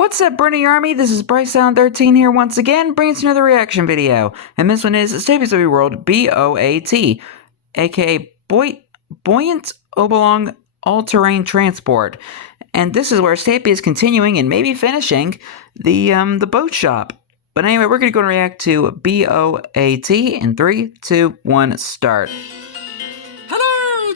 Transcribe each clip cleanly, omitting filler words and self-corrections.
What's up, Bernie Army? This is BryceAllen13 here once again, bringing us another reaction video. And this one is Stampy's World B.O.A.T, aka Buoyant Oblong All-Terrain Transport. And this is where Stampy is continuing and maybe finishing the boat shop. But anyway, we're going to go and react to B.O.A.T in 3, 2, 1, start.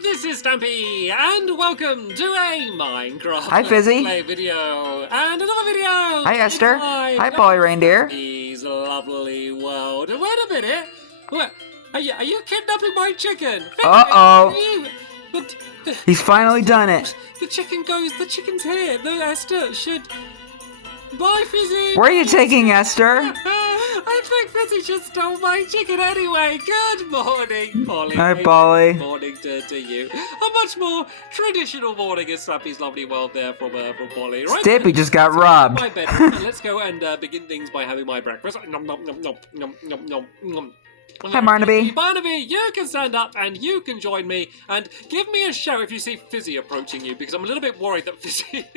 This is Stampy, and welcome to a Minecraft Hi, Fizzy. play video, and another video. Hi, Esther. Hi, Polly Reindeer. Stampy's lovely world. Wait a minute. What? Are you kidnapping my chicken? Uh-oh. But He's finally done it. the chicken's here. The Esther should... Bye, Fizzy. Where are you taking Esther? I think Fizzy just stole my chicken anyway. Good morning, Polly. Hi, Polly. Good morning to you. A much more traditional morning in Stampy's lovely world there from Polly. Right, Stampy just got robbed. My bedroom, and let's go and begin things by having my breakfast. Nom nom nom nom nom nom nom nom. Hi, Barnaby. Barnaby, you can stand up and you can join me and give me a shout if you see Fizzy approaching you, because I'm a little bit worried that Fizzy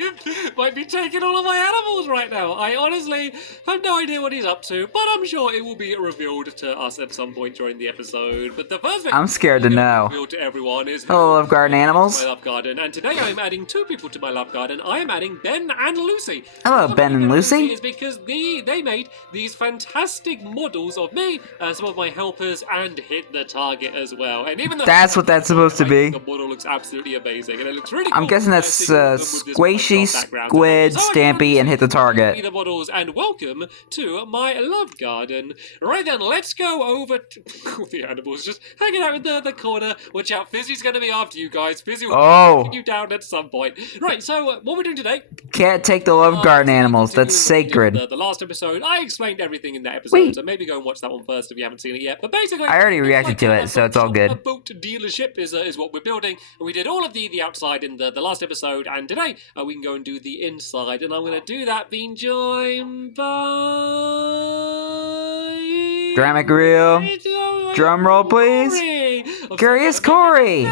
might be taking all of my animals right now. I honestly have no idea what he's up to, but I'm sure it will be revealed to us at some point during the episode. But the first thing I'm scared to know. revealed to everyone is Hello, Love Garden animals. my love garden, and today I'm adding two people to my love garden. I am adding Ben and Lucy. Hello, Ben and Lucy. Is because they made these fantastic models of me, some of my helpers, and hit the target as well. And even though That's what that's supposed to be. the model looks absolutely amazing, and it looks really I'm cool. guessing that's Squishy, Squid, Stampy, and hit the target. The models, and welcome to my love garden. Right then, let's go over to the animals just hanging out in the corner. Watch out, Fizzy's going to be after you guys. Fizzy will take you down at some point. Right, so what we're doing today... Can't take the Love Garden animals. That's sacred. The last episode, I explained everything in that episode, so maybe go and watch that one first if you haven't seen it yet. But basically, I already reacted to it, so it's all good. A boat dealership is what we're building, and we did all of the outside in the last episode, and today we can go and do the inside, and I'm going to do that being joined by... Dramatic reel. Drum roll, please. Curious Corey.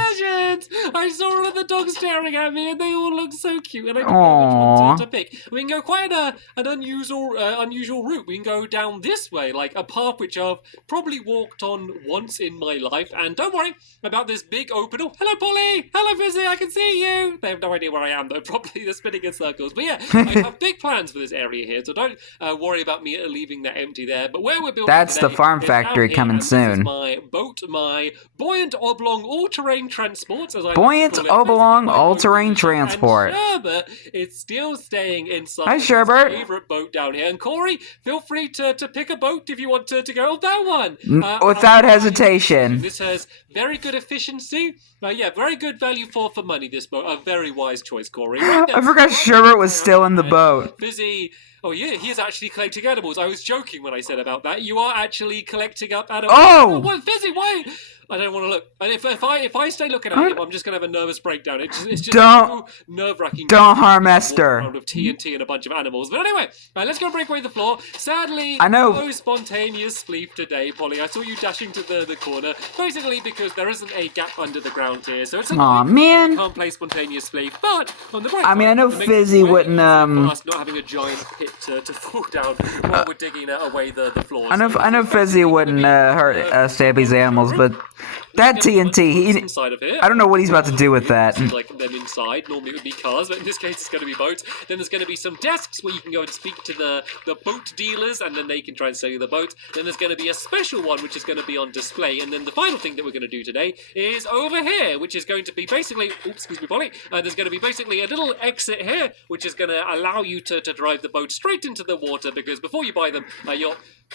I saw all of the dogs staring at me, and they all look so cute, and I don't know which one to pick. We can go quite an unusual route. We can go down this way, like a path which I've probably walked on once in my life. And don't worry about this big open... Oh, hello, Polly! Hello, Fizzy! I can see you! They have no idea where I am, though. Probably they're spinning in circles. But yeah, I have big plans for this area here, so don't worry about me leaving that empty there. But where we're building That's the farm factory coming soon. This is my boat, my buoyant oblong all-terrain transport, as I Buoyant oblong all-terrain transport. And Sherbert is still staying inside Hi, his Sherbert. favorite boat down here. And Corey, feel free to pick a boat if you want to go on that one. Without hesitation. This has very good efficiency. Yeah, very good value for money, this boat. A very wise choice, Corey. Right I forgot Sherbert was still in the boat. Fizzy. Oh yeah, he is actually collecting animals. I was joking when I said about that. You are actually collecting up animals. Oh! What, Fizzy, why? I don't want to look. And if I stay looking at him, I'm just gonna have a nervous breakdown. It's just so nerve-wracking. Don't harm Esther. Of TNT and a bunch of animals. But anyway, let's go break away the floor. Sadly, I know. no spontaneous sleep today, Polly. I saw you dashing to the corner, basically because there isn't a gap under the ground here. So it's Aw, man. Can't play spontaneous sleep. But on the bright I mean, I know side, Fizzy wouldn't us not having a giant pit to fall down while we're digging away the floor. I know Fizzy wouldn't hurt Stampy's animals, but that TNT, inside of here. I don't know what he's about to do with that. Like them inside. Normally it would be cars, but in this case it's going to be boats. Then there's going to be some desks where you can go and speak to the boat dealers, and then they can try and sell you the boat. Then there's going to be a special one which is going to be on display. And then the final thing that we're going to do today is over here, which is going to be basically... Oops, excuse me, Polly. There's going to be basically a little exit here, which is going to allow you to drive the boat straight into the water, because before you buy them,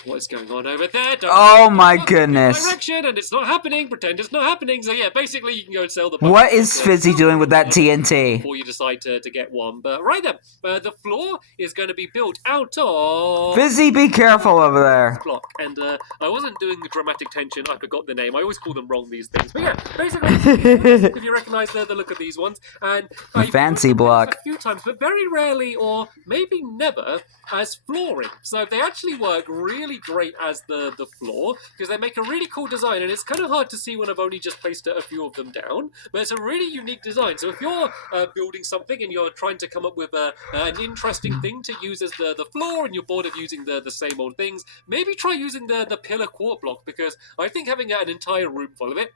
what is going on over there? Oh my goodness. Direction, and it's not happening. Pretend it's not happening. So yeah, basically you can go and sell the boat. What is Fizzy doing with that TNT? Before you decide to get one. But right then, the floor is going to be built out of... Fizzy, be careful over there. Block. And I wasn't doing the dramatic tension. I forgot the name. I always call them wrong, these things. But yeah, basically, if you recognise the look of these ones. And fancy block. A few times, but very rarely, or maybe never, as flooring. So they actually work really great as the floor, because they make a really cool design, and it's kind of hard to see when I've only just placed a few of them down, but it's a really unique design. So if you're building something and you're trying to come up with an interesting thing to use as the floor and you're bored of using the same old things, maybe try using the pillar quart block, because I think having an entire room full of it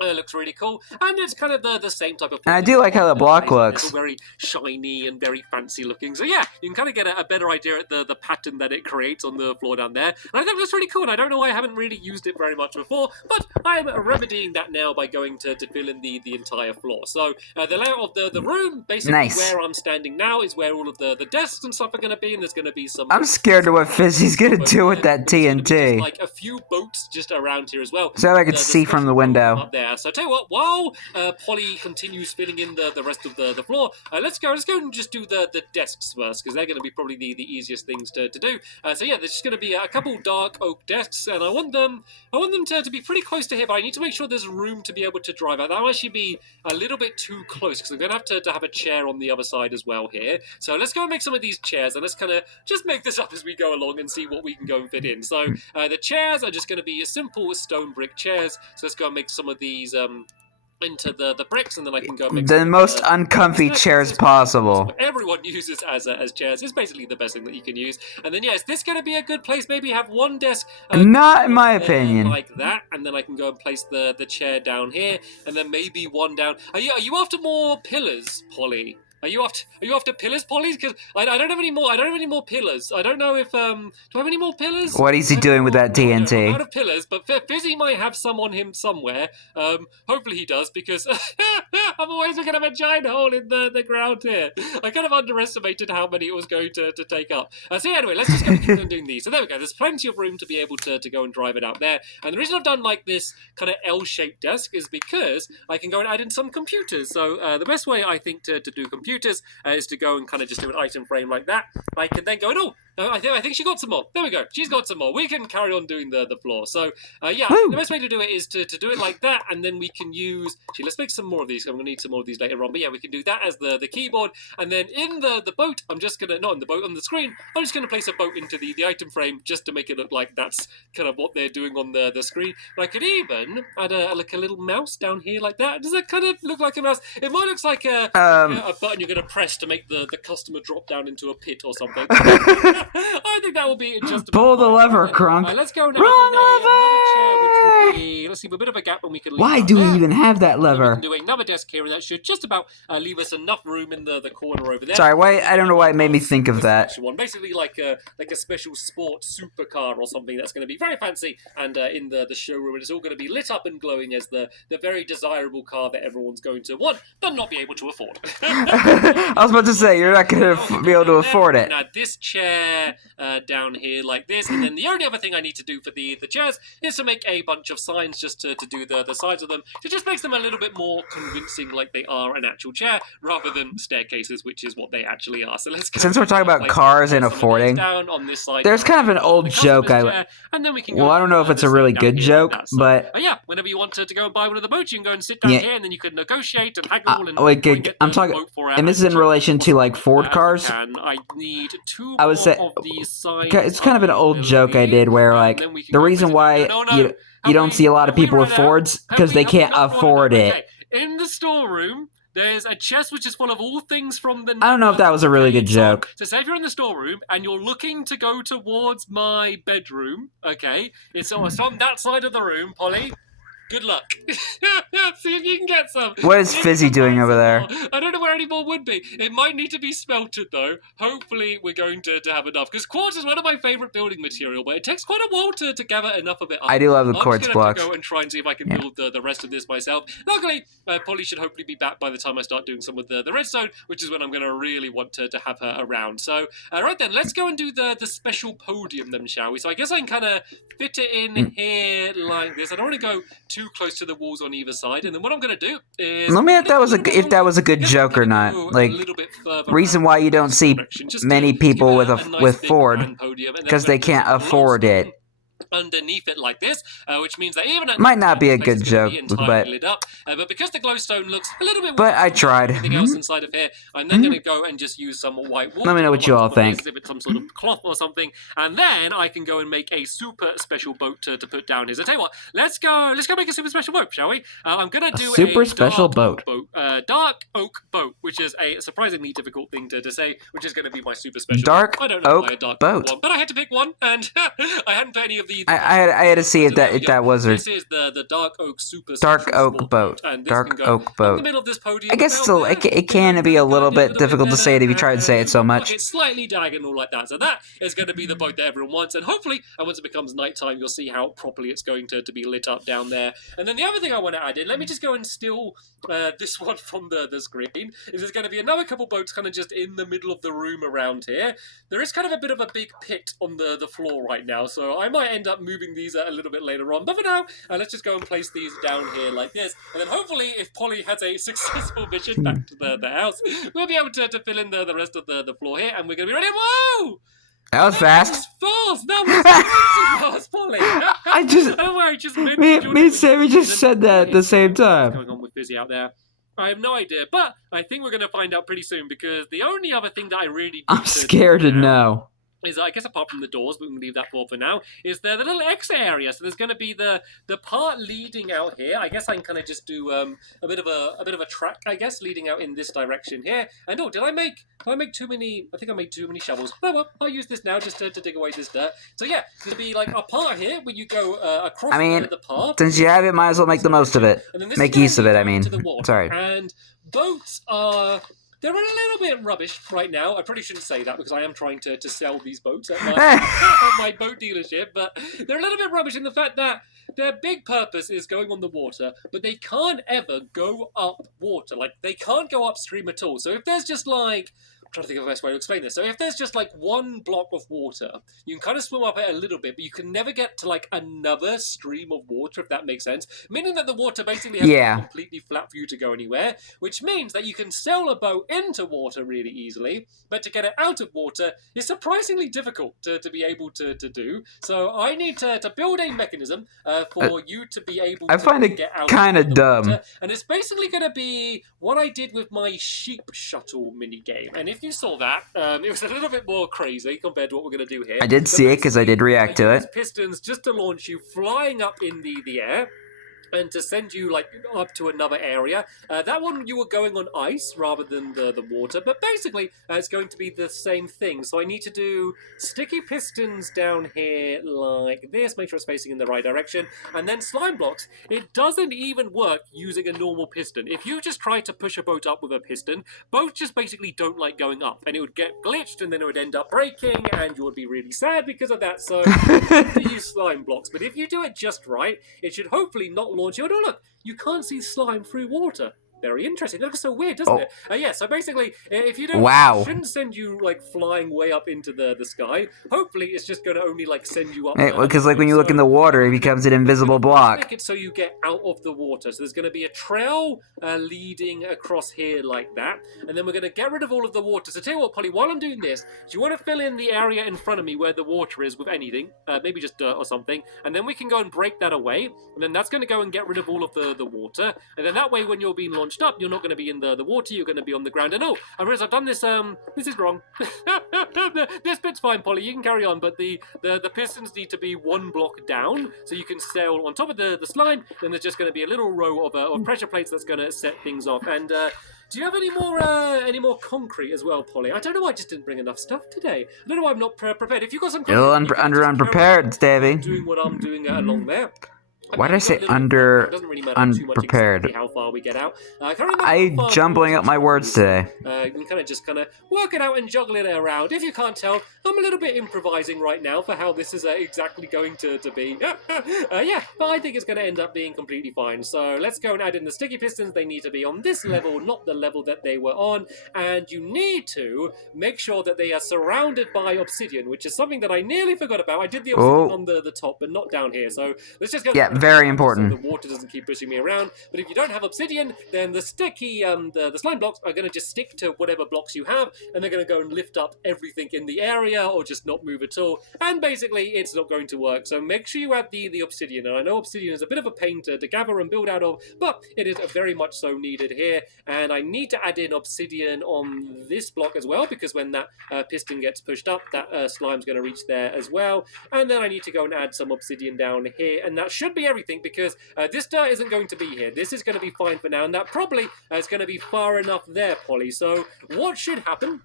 looks really cool, and it's kind of the same type of. And I do like how the block looks. It's all very shiny and very fancy looking. So yeah, you can kind of get a better idea at the pattern that it creates on the floor down there. And I think that's really cool. And I don't know why I haven't really used it very much before, but I'm remedying that now by going to fill in the entire floor. So the layout of the room, basically where I'm standing now, is where all of the desks and stuff are going to be, and there's going to be some. I'm scared of what Fizzy's going to do with that TNT. Like a few boats just around here as well. So I could see from the window. Up there. So I tell you what, while Polly continues filling in the rest of the floor, let's go and just do the desks first, because they're going to be probably the easiest things to do. So yeah, there's just going to be a couple dark oak desks, and I want them to be pretty close to here, but I need to make sure there's room to be able to drive out. That'll actually be a little bit too close, because I'm going to have a chair on the other side as well here. So let's go and make some of these chairs, and let's kind of just make this up as we go along and see what we can go and fit in. So the chairs are just going to be simple stone brick chairs. So let's go and make some of these into the bricks, and then I can go and make the most uncomfy chairs possible. What everyone uses as chairs. It's basically the best thing that you can use. And then yeah, is this going to be a good place? Maybe have one desk. Not in my opinion. Like that, and then I can go and place the chair down here, and then maybe one down. Are you after more pillars, Polly? Are you after pillars, Polly? Because I don't have any more. I don't have any more pillars. I don't know if do I have any more pillars? What is he doing with that TNT? I'm out of pillars, but Fizzy might have some on him somewhere. Hopefully he does, because otherwise we're gonna have a giant hole in the ground here. I kind of underestimated how many it was going to take up. So anyway, let's just go and keep on doing these. So there we go. There's plenty of room to be able to go and drive it out there. And the reason I've done like this kind of L-shaped desk is because I can go and add in some computers. So the best way I think to do computers is to go and kind of just do an item frame like that. I can then go, I think she got some more. There we go. She's got some more. We can carry on doing the floor. So, yeah, the best way to do it is to do it like that, and then we can use... Actually, let's make some more of these. I'm going to need some more of these later on. But yeah, we can do that as the keyboard. And then in the boat, I'm just going to... Not in the boat, on the screen, I'm just going to place a boat into the item frame just to make it look like that's kind of what they're doing on the screen. But I could even add a little mouse down here like that. Does that kind of look like a mouse? It might look like a button you're going to press to make the customer drop down into a pit or something. I think that will be just a pull the lever, Crunk. Let's go now. Wrong lever! Chair, which will be, let's see, a bit of a gap, and we can leave. Why do we even have that lever? We can do another desk here, and that should just about leave us enough room in the corner over there. Sorry, why? I don't know why it made me think of that. One, basically like a special sport supercar or something that's going to be very fancy, and in the showroom, and it's all going to be lit up and glowing as the very desirable car that everyone's going to want, but not be able to afford. I was about to say, you're not going to be able to afford it. Now, this chair down here like this, and then the only other thing I need to do for the chairs is to make a bunch of signs just to do the sides of them. It just makes them a little bit more convincing, like they are an actual chair, rather than staircases, which is what they actually are. So let's go. Since we're talking about cars and affording, down on this side, there's kind of an old joke. And then we can well, I don't know if it's a really good joke, but yeah, whenever you want to go and buy one of the boats, you can go and sit down here, and then you can negotiate and haggle and I'm talking, and this is in relation to like Ford cars. I need two I would say of these sides. It's kind of an old joke I did where like the reason why you don't see a lot of people with Fords because they can't afford it. In the storeroom, there's a chest which is full of all things from the... I don't know if that was a really good joke. So say if you're in the storeroom and you're looking to go towards my bedroom, okay, it's on that side of the room, Polly. Good luck. See if you can get some. What is Fizzy doing over there? I don't know where any more would be. It might need to be smelted, though. Hopefully, we're going to have enough. Because quartz is one of my favourite building material, but it takes quite a while to gather enough of it up. I do love the quartz blocks. I'm just going to go and try and see if I can build the rest of this myself. Luckily, Polly should hopefully be back by the time I start doing some of the redstone, which is when I'm going to really want to have her around. So, right then, let's go and do the special podium then, shall we? So I guess I can kind of fit it in here like this. I don't want to go too close to the walls on either side, and then what I'm going to do is... Let me know if that was a good joke or not. Like, reason why you don't see many people with Ford, because they can't afford it. underneath it like this, which means that even at might not be a nighttime, good it's gonna joke, be entirely but lit up. But because the glowstone looks a little bit but weird I compared to tried. everything else inside of here, I'm then going to go and just use some white wool. Let me know what you all think. As if it's some sort of cloth or something, and then I can go and make a super special boat to put down here. So tell you what, let's go make a super special boat, shall we? I'm gonna do a super special dark oak boat, which is a surprisingly difficult thing to say, which is going to be my super special. Dark I don't know oak why a dark boat. one, but I had to pick one, and I hadn't put any of the. I had to see if that was This is the dark oak super dark special oak sport boat. and this Dark can go oak up boat. the middle of this podium. I guess still it can be a little bit difficult to say it if you try to say it so much. It's slightly diagonal like that, so that is going to be the boat that everyone wants, and hopefully, once it becomes nighttime, you'll see how properly it's going to be lit up down there. And then the other thing I want to add in, let me just go and steal this one from the screen, is there's going to be another couple boats kind of just in the middle of the room around here. There is kind of a bit of a big pit on the floor right now, so I might end up moving these a little bit later on. But for now, let's just go and place these down here like this. And then hopefully, if Polly has a successful mission back to the house, we'll be able to fill in the rest of the floor here, and we're going to be ready. Whoa! That was fast. Fast! That was fast, Polly! I just... Don't worry, just me and Sammy just said that at the same time. What's going on with Fizzy out there? I have no idea, but I think we're going to find out pretty soon, because the only other thing that I really... I'm scared to know. Is, I guess, apart from the doors, but we can leave that for now, is the little exit area. So there's going to be the part leading out here. I guess I can kind of just do a bit of a track, I guess, leading out in this direction here. And oh, did I make too many? I think I made too many shovels. Oh well, I'll use this now just to dig away this dirt. So yeah, there'll be like a part here where you go across the path. Since you have it, might as well make the most of it. Make use of it, I mean. Sorry. And boats are... They're a little bit rubbish right now. I probably shouldn't say that because I am trying to sell these boats at my boat dealership, but they're a little bit rubbish in the fact that their big purpose is going on the water, but they can't ever go up water. Like, they can't go upstream at all. So if there's just like... I'm trying to think of the best way to explain this. So if there's just like one block of water, you can kind of swim up it a little bit, but you can never get to like another stream of water, if that makes sense. Meaning that the water basically has to be completely flat for you to go anywhere, which means that you can sail a boat into water really easily, but to get it out of water is surprisingly difficult to be able to do. So I need to build a mechanism for you to be able to get out of water. I find it kind of dumb. And it's basically going to be what I did with my sheep shuttle minigame. And if you saw that, it was a little bit more crazy compared to what we're going to do here. I did see it because I did react to it. Pistons just to launch you flying up in the air. And to send you like up to another area. That one you were going on ice rather than the water, but basically it's going to be the same thing. So I need to do sticky pistons down here like this, make sure it's facing in the right direction, and then slime blocks. It doesn't even work using a normal piston. If you just try to push a boat up with a piston, boats just basically don't like going up, and it would get glitched, and then it would end up breaking, and you would be really sad because of that. So you have to use slime blocks, but if you do it just right, it should hopefully not launch you. Oh, look, you can't see slime through water. Very interesting. It looks so weird, doesn't it? Yeah, so basically, if you don't... It shouldn't send you, like, flying way up into the sky. Hopefully, it's just going to only, like, send you up... Because, like, when you look in the water, it becomes an invisible block. Make it so you get out of the water. So there's going to be a trail leading across here like that. And then we're going to get rid of all of the water. So tell you what, Polly, while I'm doing this, do you want to fill in the area in front of me where the water is with anything? Maybe just dirt or something. And then we can go and break that away. And then that's going to go and get rid of all of the water. And then that way, when you're being launched up, you're not going to be in the water, you're going to be on the ground. And I realize I've done this, this is wrong. This bit's fine, Polly, you can carry on, but the pistons need to be one block down, so you can sail on top of the slime, then there's just going to be a little row of pressure plates that's going to set things off. And do you have any more concrete as well, Polly? I don't know why I just didn't bring enough stuff today. I don't know why I'm not prepared. If you've got some concrete... unprepared, Stampy. Doing what I'm doing along there. Why did I say unprepared? How far we get out. I'm jumbling up my words today. You can just work it out and juggle it around. If you can't tell, I'm a little bit improvising right now for how this is exactly going to be. Yeah, but I think it's going to end up being completely fine. So let's go and add in the sticky pistons. They need to be on this level, not the level that they were on. And you need to make sure that they are surrounded by obsidian, which is something that I nearly forgot about. I did the obsidian on the top, but not down here. So let's just go... Yeah, Very important. So the water doesn't keep pushing me around. But if you don't have obsidian, then the sticky, the slime blocks are going to just stick to whatever blocks you have, and they're going to go and lift up everything in the area, or just not move at all. And basically, it's not going to work. So make sure you add the obsidian. And I know obsidian is a bit of a pain to gather and build out of, but it is very much so needed here. And I need to add in obsidian on this block as well, because when that piston gets pushed up, that slime's going to reach there as well. And then I need to go and add some obsidian down here, and that should be everything, because this dirt isn't going to be here. This is going to be fine for now, and that probably is going to be far enough there, Polly. So what should happen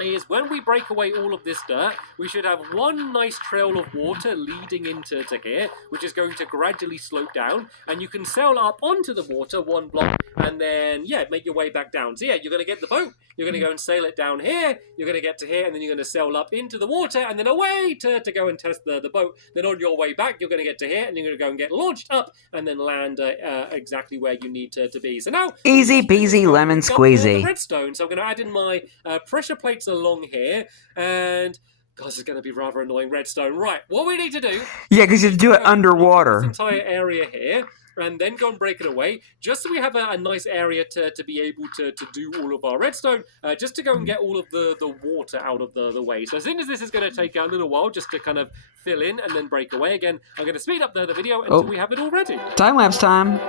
is when we break away all of this dirt, we should have one nice trail of water leading into here, which is going to gradually slope down, and you can sail up onto the water one block, and then, yeah, make your way back down. So, yeah, you're going to get the boat, you're going to go and sail it down here, you're going to get to here, and then you're going to sail up into the water, and then away to go and test the boat. Then on your way back, you're going to get to here, and you're going to go and get launched up, and then land exactly where you need to be. So now... Easy peasy lemon squeezy. Redstone, so I'm going to add in my pressure plates along here, and God, this is going to be rather annoying redstone. Right, what we need to do... Yeah, because you have to do it underwater. This entire area here, and then go and break it away, just so we have a nice area to be able to do all of our redstone, just to go and get all of the water out of the way. So as soon as this is going to take a little while just to kind of fill in and then break away again, I'm going to speed up the video until we have it all ready. Time-lapse time.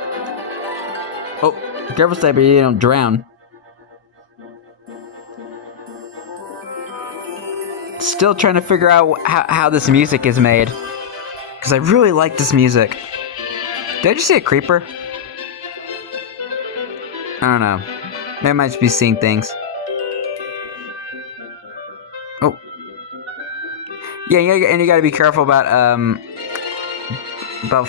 Oh, careful, Stampy, you don't drown. Still trying to figure out how this music is made, because I really like this music. Did I just see a creeper? I don't know. Maybe I might just be seeing things. Oh. Yeah, and you gotta be careful about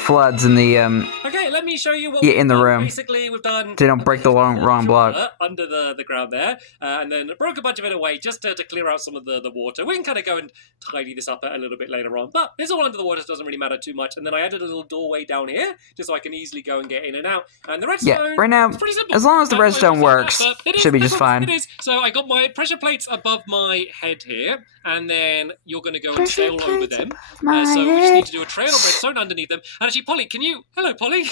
floods in the Okay, let me show you what in the room. Basically, we've done... They don't break the wrong block. Under the ground there, and then broke a bunch of it away just to clear out some of the water. We can kind of go and tidy this up a little bit later on, but it's all under the water, so it doesn't really matter too much. And then I added a little doorway down here, just so I can easily go and get in and out. And the redstone, right now, is pretty simple. as long as the redstone works, should be just fine. It is. So I got my pressure plates above my head here, and then you're going to go and sail over them. So we just need to do a trail of redstone underneath them. And actually, Polly, can you... Hello, Polly.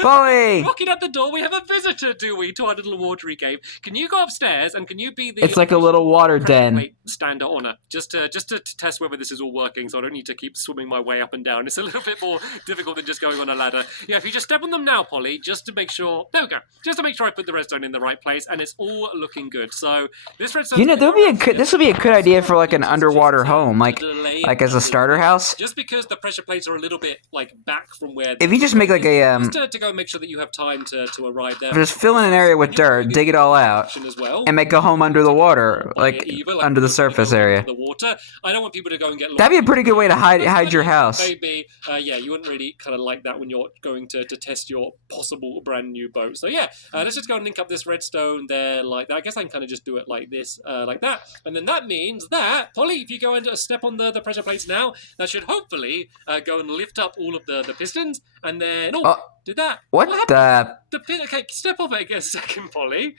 Polly! Knocking at the door, we have a visitor, do we, to our little watery cave. Can you go upstairs, and can you be the... It's like a little water den. Stand on her, just to test whether this is all working, so I don't need to keep swimming my way up and down. It's a little bit more difficult than just going on a ladder. Yeah, if you just step on them now, Polly, just to make sure... There we go. Just to make sure I put the redstone in the right place, and it's all looking good. So, this redstone... You know, this would be a good idea for, like, an underwater home, like as a starter house. Just because the pressure plates are a little bit, like, back from where... If you just make, like, a, Just to go and make sure that you have time to arrive there. Just fill in an area with dirt, dig it all out, and make a home under the water, like under the surface area. The water. I don't want people to go and get lost. That'd be a pretty good way to hide your house. Maybe, yeah, you wouldn't really kind of like that when you're going to test your possible brand new boat. So yeah, let's just go and link up this redstone there like that. I guess I can kind of just do it like this, like that. And then that means that, Polly, if you go and step on the pressure plates now, that should hopefully go and lift up all of the pistons. And then, did that? What the? Okay, step off it again a second, Polly.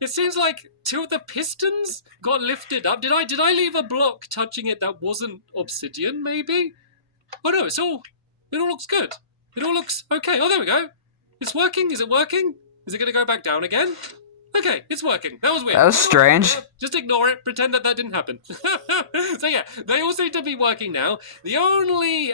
It seems like two of the pistons got lifted up. Did I leave a block touching it that wasn't obsidian, maybe? Oh no, it all looks good. It all looks okay. Oh, there we go. It's working. Is it working? Is it going to go back down again? Okay, it's working. That was weird. That was strange. Just ignore it. Pretend that didn't happen. So yeah, they all seem to be working now. The only...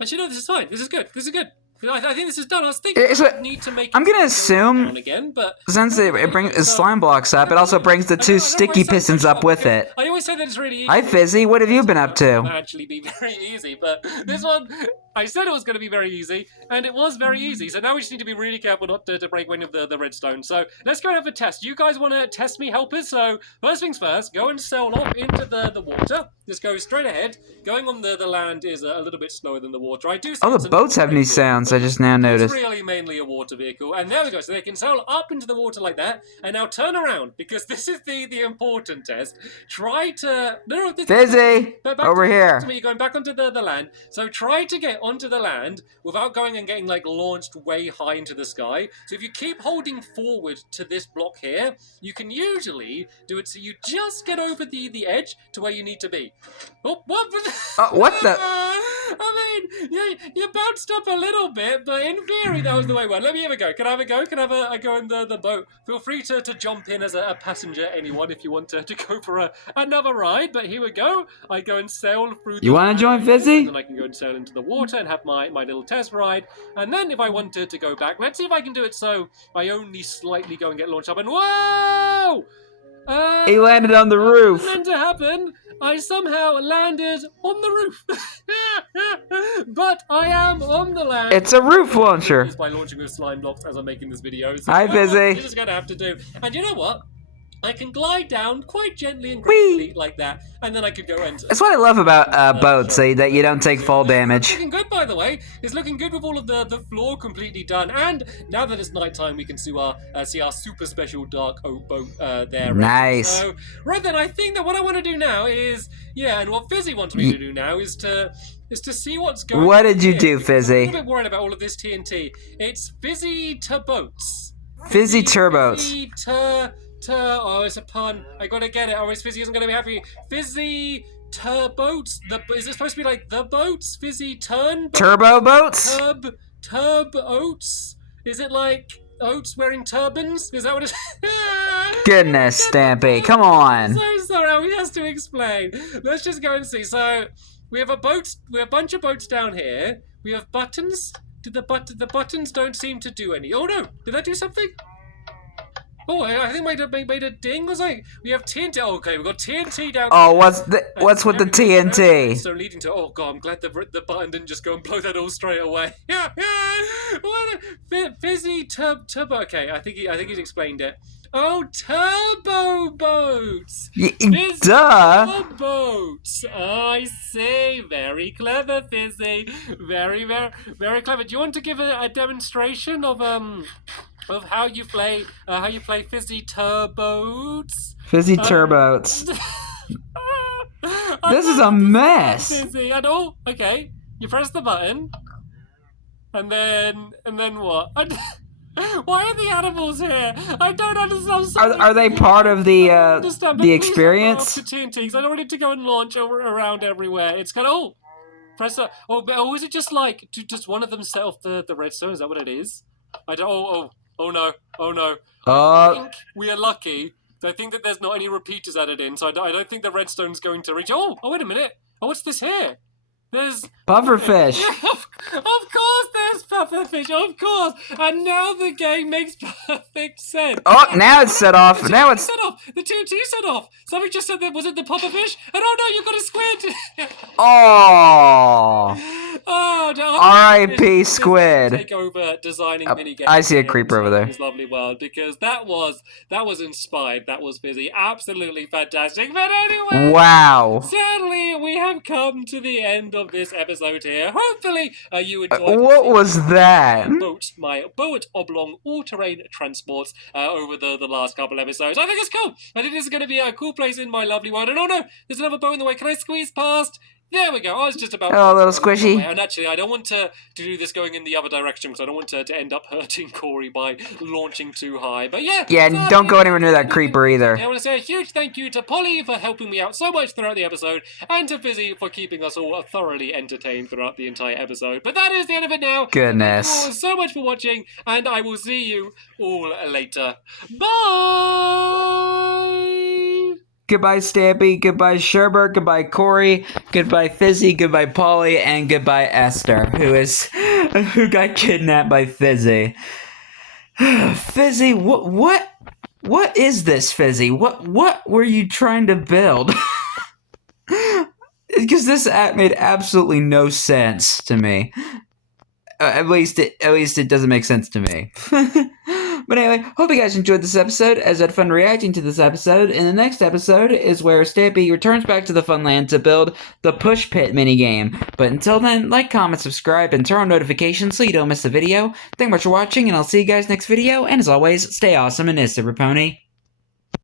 Actually, no, this is fine. This is good. This is good. I think this is done. I was thinking I need to make... I'm gonna assume, again, but since it brings slime blocks up, it also brings the two sticky pistons up with it. I always say that it's really easy. Hi, Fizzy. What have you been up to? It might actually be very easy, but this one... I said it was going to be very easy, and it was very easy. So now we just need to be really careful not to break any of the redstone. So let's go and have a test. You guys want to test me, helpers? So first things first, go and sail off into the water. Just go straight ahead. Going on the land is a little bit slower than the water. I do. Oh, the boats have new sounds. I just now noticed. It's really mainly a water vehicle, and there we go. So they can sail up into the water like that, and now turn around because this is the important test. Try to Fizzy, over here. You're going back onto the land. So try to get onto the land without going and getting like launched way high into the sky. So if you keep holding forward to this block here, you can usually do it so you just get over the edge to where you need to be. Oh, what? What the? I mean, you bounced up a little bit, but in theory that was the way it went. Let me have a go. Can I have a go? Can I have a go in the boat? Feel free to jump in as a passenger, anyone, if you want to go for another ride. But here we go. I go and sail through the... You want to join Fizzy? And then I can go and sail into the water and have my little test ride. And then if I wanted to go back, let's see if I can do it so I only slightly go and get launched up. And whoa! He landed on the roof. Meant to happen. I somehow landed on the roof. But I am on the land. It's a roof launcher. By launching with slime blocks as I'm making this video. So Hi, Fizzy. This is going to have to do. And you know what? I can glide down quite gently and gracefully like that, and then I could go and... That's what I love about boats, that you don't take fall damage. It's looking good, by the way. It's looking good with all of the floor completely done. And now that it's nighttime, we can see our super special dark oak boat there. Nice. So, right then, I think that what I want to do now is... Yeah, and what Fizzy wants me to do now is to see what's going on. What did you do, Fizzy? I'm a little bit worried about all of this TNT. It's Fizzy Turboats. Fizzy Turboats. Fizzy oh, it's a pun. I gotta get it. Otherwise, Fizzy isn't gonna be happy. Fizzy Turboats. Is it supposed to be like the boats? Fizzy turn. Turbo boats. Turb oats. Is it like oats wearing turbans? Is that what it is? Goodness, Stampy, come on. So sorry. He has to explain. Let's just go and see. So we have a boat. We have a bunch of boats down here. We have buttons. The buttons don't seem to do any. Oh no! Did I do something? Oh, I think I made a ding or something. We have TNT. Oh, okay, we've got TNT down. Oh, what's with the TNT? So leading to. Oh god, I'm glad the button didn't just go and blow that all straight away. Yeah. What Fizzy turbo. Okay, I think he's explained it. Oh, turbo boats. Duh. Boats. Oh, I see. Very clever, Fizzy. Very, very, very clever. Do you want to give a demonstration of how you play Fizzy Turboats? Fizzy Turboats. This is a mess. Fizzy. And oh, okay. You press the button, and then what? Why are the animals here? I don't understand. Are they part of the experience? TNTs. I don't need to go and launch around everywhere. It's kind of press a. Oh, is it just like just one of them set off the redstone? Is that what it is? I don't. Oh no. I think we are lucky. I think that there's not any repeaters added in, so I don't think the redstone's going to reach. Oh, wait a minute. Oh, what's this here? There's pufferfish. Yeah, of course there's pufferfish, of course. And now the game makes perfect sense. Oh, now it's set off. Now it's set off. The TNT set off. Somebody just said that. Was it the pufferfish? And oh no, you got a squid. Oh, no. R.I.P. squid. Take over designing minigames. I see a creeper over there. This lovely world, because that was inspired. That was busy. Absolutely fantastic. But anyway, wow. Sadly, we have come to the end of this episode here. Hopefully, you enjoyed. What was that? My B.O.A.T oblong all-terrain transports over the last couple episodes. I think it's cool. I think this is going to be a cool place in my lovely world. And oh no, there's another boat in the way. Can I squeeze past? There we go. I was just about... Oh, a little squishy. And actually, I don't want to do this going in the other direction because I don't want to end up hurting Corey by launching too high. But yeah. Yeah, don't go anywhere near that creeper either. I want to say a huge thank you to Polly for helping me out so much throughout the episode, and to Fizzy for keeping us all thoroughly entertained throughout the entire episode. But that is the end of it now. Goodness. Thank you all so much for watching, and I will see you all later. Bye! Goodbye, Stampy. Goodbye, Sherbert. Goodbye, Corey. Goodbye, Fizzy. Goodbye, Polly. And goodbye, Esther, who got kidnapped by Fizzy. Fizzy, what is this, Fizzy? What were you trying to build? Because this made absolutely no sense to me. At least it doesn't make sense to me. But anyway, hope you guys enjoyed this episode, as I had fun reacting to this episode. And the next episode is where Stampy returns back to the Funland to build the Push Pit minigame. But until then, like, comment, subscribe, and turn on notifications so you don't miss the video. Thank you much for watching, and I'll see you guys next video. And as always, stay awesome and Pony.